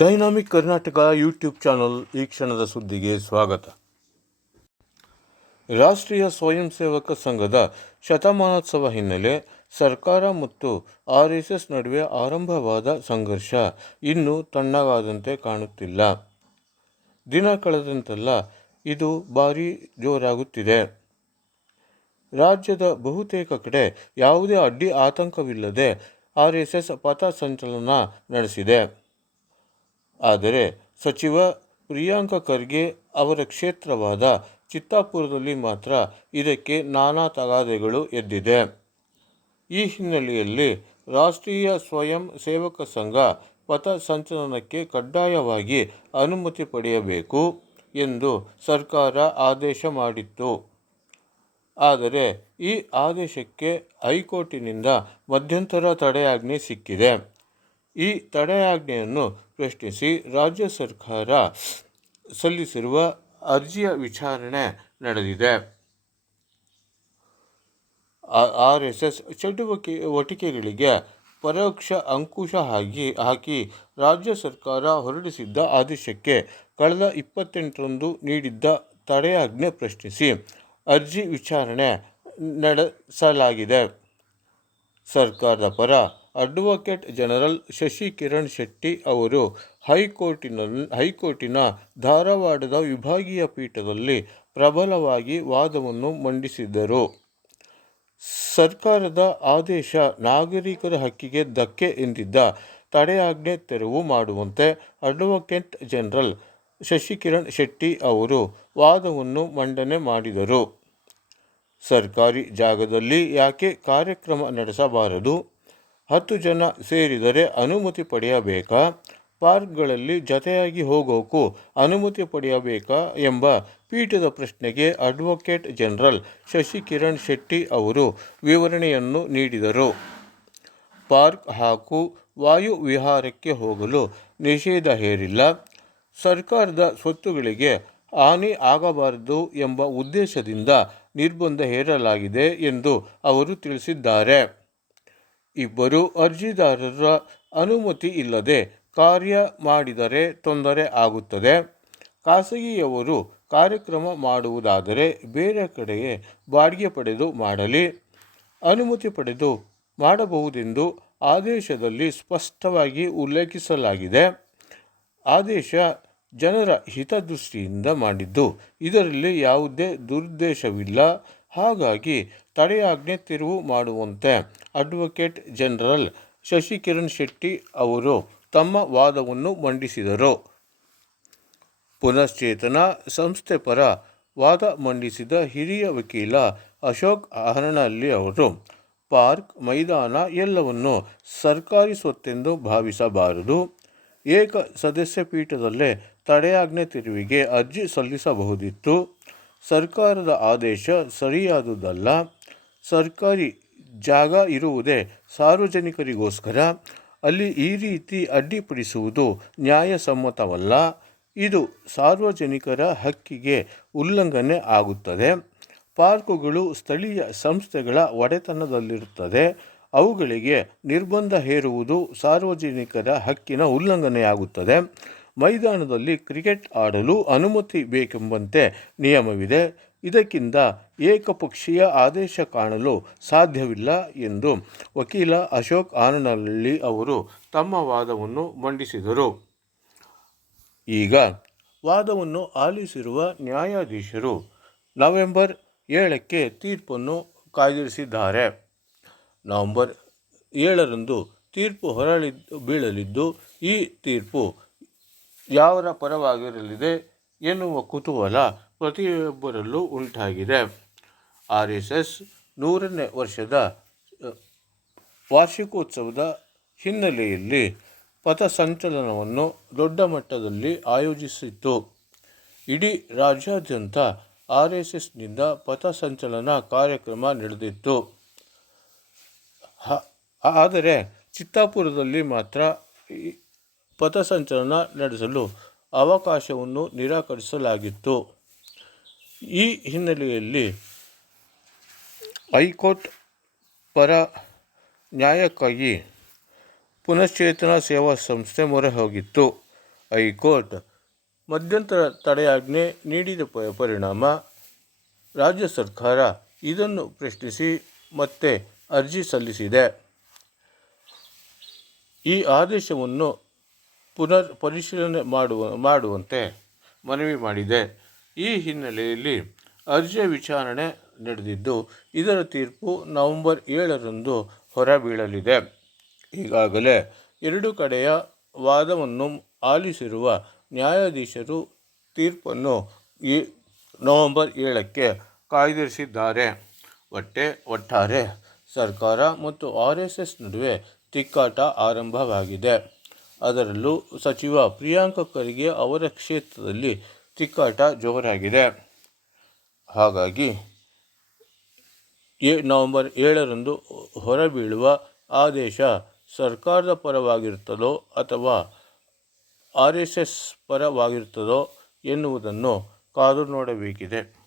Dynamic Karnataka YouTube channel ಈ ಕ್ಷಣದ ಸುದ್ದಿಗೆ ಸ್ವಾಗತ. ರಾಷ್ಟ್ರೀಯ ಸ್ವಯಂ ಸೇವಕ ಸಂಘದ ಶತಮಾನೋತ್ಸವ ಹಿನ್ನೆಲೆ ಸರ್ಕಾರ ಮತ್ತು ಆರ್ ನಡುವೆ ಆರಂಭವಾದ ಸಂಘರ್ಷ ಇನ್ನೂ ತಣ್ಣಗಾದಂತೆ ಕಾಣುತ್ತಿಲ್ಲ. ದಿನ ಕಳೆದಂತೆಲ್ಲ ಇದು ಭಾರೀ ಜೋರಾಗುತ್ತಿದೆ. ರಾಜ್ಯದ ಬಹುತೇಕ ಕಡೆ ಯಾವುದೇ ಅಡ್ಡಿ ಆತಂಕವಿಲ್ಲದೆ ಆರ್ ಎಸ್ ಎಸ್ ಪಥ ಸಂಚಲನ ನಡೆಸಿದೆ. ಆದರೆ ಸಚಿವ ಪ್ರಿಯಾಂಕ ಖರ್ಗೆ ಅವರ ಕ್ಷೇತ್ರವಾದ ಚಿತ್ತಾಪುರದಲ್ಲಿ ಮಾತ್ರ ಇದಕ್ಕೆ ನಾನಾ ತಗಾದೆಗಳು ಎದ್ದಿದೆ. ಈ ಹಿನ್ನೆಲೆಯಲ್ಲಿ ರಾಷ್ಟ್ರೀಯ ಸ್ವಯಂ ಸೇವಕ ಸಂಘ ಪಥ ಸಂಚಲನಕ್ಕೆ ಕಡ್ಡಾಯವಾಗಿ ಅನುಮತಿ ಪಡೆಯಬೇಕು ಎಂದು ಸರ್ಕಾರ ಆದೇಶ ಮಾಡಿತ್ತು. ಆದರೆ ಈ ಆದೇಶಕ್ಕೆ ಹೈಕೋರ್ಟಿನಿಂದ ಮಧ್ಯಂತರ ತಡೆಯಾಜ್ಞೆ ಸಿಕ್ಕಿದೆ. ಈ ತಡೆಯಾಜ್ಞೆಯನ್ನು ಪ್ರಶ್ನಿಸಿ, ರಾಜ್ಯ ಸರ್ಕಾರ ಸಲ್ಲಿಸಿರುವ ಅರ್ಜಿಯ ವಿಚಾರಣೆ ನಡೆದಿದೆ. ಆರ್ ಎಸ್ ಎಸ್ ಚಟುವಟಿಕೆ ವಟಿಕೆಗಳಿಗೆ ಪರೋಕ್ಷ ಅಂಕುಶ ಹಾಕಿ ಹಾಕಿ ರಾಜ್ಯ ಸರ್ಕಾರ ಹೊರಡಿಸಿದ್ದ ಆದೇಶಕ್ಕೆ ಕಳೆದ ಇಪ್ಪತ್ತೆಂಟರಂದು ನೀಡಿದ್ದ ತಡೆಯಾಜ್ಞೆ ಪ್ರಶ್ನಿಸಿ ಅರ್ಜಿ ವಿಚಾರಣೆ ನಡೆಸಲಾಗಿದೆ. ಸರ್ಕಾರದ ಪರ ಅಡ್ವೊಕೇಟ್ ಜನರಲ್ ಶಶಿಕಿರಣ್ ಶೆಟ್ಟಿ ಅವರು ಹೈಕೋರ್ಟಿನ ಹೈಕೋರ್ಟಿನ ಧಾರವಾಡದ ವಿಭಾಗೀಯ ಪೀಠದಲ್ಲಿ ಪ್ರಬಲವಾಗಿ ವಾದವನ್ನು ಮಂಡಿಸಿದ್ದರು. ಸರ್ಕಾರದ ಆದೇಶ ನಾಗರಿಕರ ಹಕ್ಕಿಗೆ ಧಕ್ಕೆ ಎಂದಿದ್ದ ತಡೆಯಾಜ್ಞೆ ತೆರವು ಮಾಡುವಂತೆ ಅಡ್ವೊಕೇಟ್ ಜನರಲ್ ಶಶಿಕಿರಣ್ ಶೆಟ್ಟಿ ಅವರು ವಾದವನ್ನು ಮಂಡನೆ ಮಾಡಿದರು. ಸರ್ಕಾರಿ ಜಾಗದಲ್ಲಿ ಯಾಕೆ ಕಾರ್ಯಕ್ರಮ ನಡೆಸಬಾರದು? ಹತ್ತು ಜನ ಸೇರಿದರೆ ಅನುಮತಿ ಪಡೆಯಬೇಕಾ? ಪಾರ್ಕ್ಗಳಲ್ಲಿ ಜತೆಯಾಗಿ ಹೋಗೋಕು ಅನುಮತಿ ಪಡೆಯಬೇಕಾ ಎಂಬ ಪೀಠದ ಪ್ರಶ್ನೆಗೆ ಅಡ್ವೊಕೇಟ್ ಜನರಲ್ ಶಶಿಕಿರಣ್ ಶೆಟ್ಟಿ ಅವರು ವಿವರಣೆಯನ್ನು ನೀಡಿದರು. ಪಾರ್ಕ್ ಹಾಗೂ ವಾಯು ವಿಹಾರಕ್ಕೆ ಹೋಗಲು ನಿಷೇಧ ಹೇರಿಲ್ಲ. ಸರ್ಕಾರದ ಸ್ವತ್ತುಗಳಿಗೆ ಹಾನಿ ಆಗಬಾರದು ಎಂಬ ಉದ್ದೇಶದಿಂದ ನಿರ್ಬಂಧ ಹೇರಲಾಗಿದೆ ಎಂದು ಅವರು ತಿಳಿಸಿದ್ದಾರೆ. ಇಬ್ಬರು ಅರ್ಜಿದಾರರ ಅನುಮತಿ ಇಲ್ಲದೆ ಕಾರ್ಯ ಮಾಡಿದರೆ ತೊಂದರೆ ಆಗುತ್ತದೆ. ಖಾಸಗಿಯವರು ಕಾರ್ಯಕ್ರಮ ಮಾಡುವುದಾದರೆ ಬೇರೆ ಕಡೆಗೆ ಬಾಡಿಗೆ ಪಡೆದು ಮಾಡಲಿ. ಅನುಮತಿ ಪಡೆದು ಮಾಡಬಹುದೆಂದು ಆದೇಶದಲ್ಲಿ ಸ್ಪಷ್ಟವಾಗಿ ಉಲ್ಲೇಖಿಸಲಾಗಿದೆ. ಆದೇಶ ಜನರ ಹಿತದೃಷ್ಟಿಯಿಂದ ಮಾಡಿದ್ದು. ಇದರಲ್ಲಿ ಯಾವುದೇ ದುರುದ್ದೇಶವಿಲ್ಲ. ಹಾಗಾಗಿ ತಡೆಯಾಜ್ಞೆ ತಿರುವು ಮಾಡುವಂತೆ ಅಡ್ವೊಕೇಟ್ ಜನರಲ್ ಶಶಿಕಿರಣ್ ಶೆಟ್ಟಿ ಅವರು ತಮ್ಮ ವಾದವನ್ನು ಮಂಡಿಸಿದರು. ಪುನಶ್ಚೇತನ ಸಂಸ್ಥೆ ಪರ ವಾದ ಮಂಡಿಸಿದ ಹಿರಿಯ ವಕೀಲ ಅಶೋಕ್ ಅಹರಣಲ್ಲಿ ಅವರು, ಪಾರ್ಕ್ ಮೈದಾನ ಎಲ್ಲವನ್ನು ಸರ್ಕಾರಿ ಸ್ವತ್ತೆಂದು ಭಾವಿಸಬಾರದು. ಏಕ ಸದಸ್ಯ ಪೀಠದಲ್ಲೇ ತಡೆಯಾಜ್ಞೆ ತಿರುವಿಗೆ ಅರ್ಜಿ ಸಲ್ಲಿಸಬಹುದಿತ್ತು. ಸರ್ಕಾರದ ಆದೇಶ ಸರಿಯಾದುದಲ್ಲ. ಸರ್ಕಾರಿ ಜಾಗ ಇರುವುದೇ ಸಾರ್ವಜನಿಕರಿಗೋಸ್ಕರ. ಅಲ್ಲಿ ಈ ರೀತಿ ಅಡ್ಡಿಪಡಿಸುವುದು ನ್ಯಾಯಸಮ್ಮತವಲ್ಲ. ಇದು ಸಾರ್ವಜನಿಕರ ಹಕ್ಕಿಗೆ ಉಲ್ಲಂಘನೆ ಆಗುತ್ತದೆ. ಪಾರ್ಕುಗಳು ಸ್ಥಳೀಯ ಸಂಸ್ಥೆಗಳ ಒಡೆತನದಲ್ಲಿರುತ್ತದೆ. ಅವುಗಳಿಗೆ ನಿರ್ಬಂಧ ಹೇರುವುದು ಸಾರ್ವಜನಿಕರ ಹಕ್ಕಿನ ಉಲ್ಲಂಘನೆಯಾಗುತ್ತದೆ. ಮೈದಾನದಲ್ಲಿ ಕ್ರಿಕೆಟ್ ಆಡಲು ಅನುಮತಿ ಬೇಕೆಂಬಂತೆ ನಿಯಮವಿದೆ. ಇದಕ್ಕಿಂತ ಏಕಪಕ್ಷೀಯ ಆದೇಶ ಕಾಣಲು ಸಾಧ್ಯವಿಲ್ಲ ಎಂದು ವಕೀಲ ಅಶೋಕ್ ಆನನಹಳ್ಳಿ ಅವರು ತಮ್ಮ ವಾದವನ್ನು ಮಂಡಿಸಿದರು. ಈಗ ವಾದವನ್ನು ಆಲಿಸಿರುವ ನ್ಯಾಯಾಧೀಶರು ನವೆಂಬರ್ ಏಳಕ್ಕೆ ತೀರ್ಪನ್ನು ಕಾಯ್ದಿರಿಸಿದ್ದಾರೆ. ನವೆಂಬರ್ ಏಳರಂದು ತೀರ್ಪು ಹೊರಳಿ ಬೀಳಲಿದ್ದು, ಈ ತೀರ್ಪು ಯಾವರ ಪರವಾಗಿರಲಿದೆ ಎನ್ನುವ ಕುತೂಹಲ ಪ್ರತಿಯೊಬ್ಬರಲ್ಲೂ ಉಂಟಾಗಿದೆ. ಆರ್ ಎಸ್ ಎಸ್ ನೂರನೇ ವರ್ಷದ ವಾರ್ಷಿಕೋತ್ಸವದ ಹಿನ್ನೆಲೆಯಲ್ಲಿ ಪಥಸಂಚಲನವನ್ನು ದೊಡ್ಡ ಮಟ್ಟದಲ್ಲಿ ಆಯೋಜಿಸಿತ್ತು. ಇಡೀ ರಾಜ್ಯಾದ್ಯಂತ ಆರ್ ಎಸ್ ಎಸ್ನಿಂದ ಪಥಸಂಚಲನ ಕಾರ್ಯಕ್ರಮ ನಡೆದಿತ್ತು. ಆದರೆ ಚಿತ್ತಾಪುರದಲ್ಲಿ ಮಾತ್ರ ಪಥಸಂಚಲನ ನಡೆಸಲು ಅವಕಾಶವನ್ನು ನಿರಾಕರಿಸಲಾಗಿತ್ತು. ಈ ಹಿನ್ನೆಲೆಯಲ್ಲಿ ಹೈಕೋರ್ಟ್ ಪರ ನ್ಯಾಯಕ್ಕಾಗಿ ಪುನಶ್ಚೇತನ ಸೇವಾ ಸಂಸ್ಥೆ ಮೊರೆ ಹೋಗಿತ್ತು. ಹೈಕೋರ್ಟ್ ಮಧ್ಯಂತರ ತಡೆಯಾಜ್ಞೆ ನೀಡಿದ ಪರಿಣಾಮ ರಾಜ್ಯ ಸರ್ಕಾರ ಇದನ್ನು ಪ್ರಶ್ನಿಸಿ ಮತ್ತೆ ಅರ್ಜಿ ಸಲ್ಲಿಸಿದೆ. ಈ ಆದೇಶವನ್ನು ಪುನರ್, ಪರಿಶೀಲನೆ ಮಾಡುವ, ಮಾಡುವಂತೆ ಮನವಿ ಮಾಡಿದೆ. ಈ ಹಿನ್ನೆಲೆಯಲ್ಲಿ ಅರ್ಜಿಯ ವಿಚಾರಣೆ ನಡೆದಿದ್ದು. ಇದರ ತೀರ್ಪು ನವೆಂಬರ್ ಏಳರಂದು ಹೊರಬೀಳಲಿದೆ. ಈಗಾಗಲೇ ಎರಡು ಕಡೆಯ ವಾದವನ್ನು ಆಲಿಸಿರುವ ನ್ಯಾಯಾಧೀಶರು ತೀರ್ಪನ್ನು ಈ ನವೆಂಬರ್ ಏಳಕ್ಕೆ ಕಾಯ್ದಿರಿಸಿದ್ದಾರೆ. ಒಟ್ಟೆ ಒಟ್ಟಾರೆ ಸರ್ಕಾರ ಮತ್ತು ಆರ್ ಎಸ್ ಎಸ್ ನಡುವೆ ತಿಕ್ಕಾಟ ಆರಂಭವಾಗಿದೆ. ಅದರಲ್ಲೂ ಸಚಿವ ಪ್ರಿಯಾಂಕ ಖರ್ಗೆ ಅವರ ಕ್ಷೇತ್ರದಲ್ಲಿ ತಿಕ್ಕಾಟ ಜೋರಾಗಿದೆ. ಹಾಗಾಗಿ ಏ, ನವೆಂಬರ್ ಏಳರಂದು ಹೊರಬೀಳುವ ಆದೇಶ ಸರ್ಕಾರದ ಪರವಾಗಿರುತ್ತದೋ ಅಥವಾ ಆರ್ ಎಸ್ ಎಸ್ ಪರವಾಗಿರುತ್ತದೋ ಎನ್ನುವುದನ್ನು ಕಾದು ನೋಡಬೇಕಿದೆ.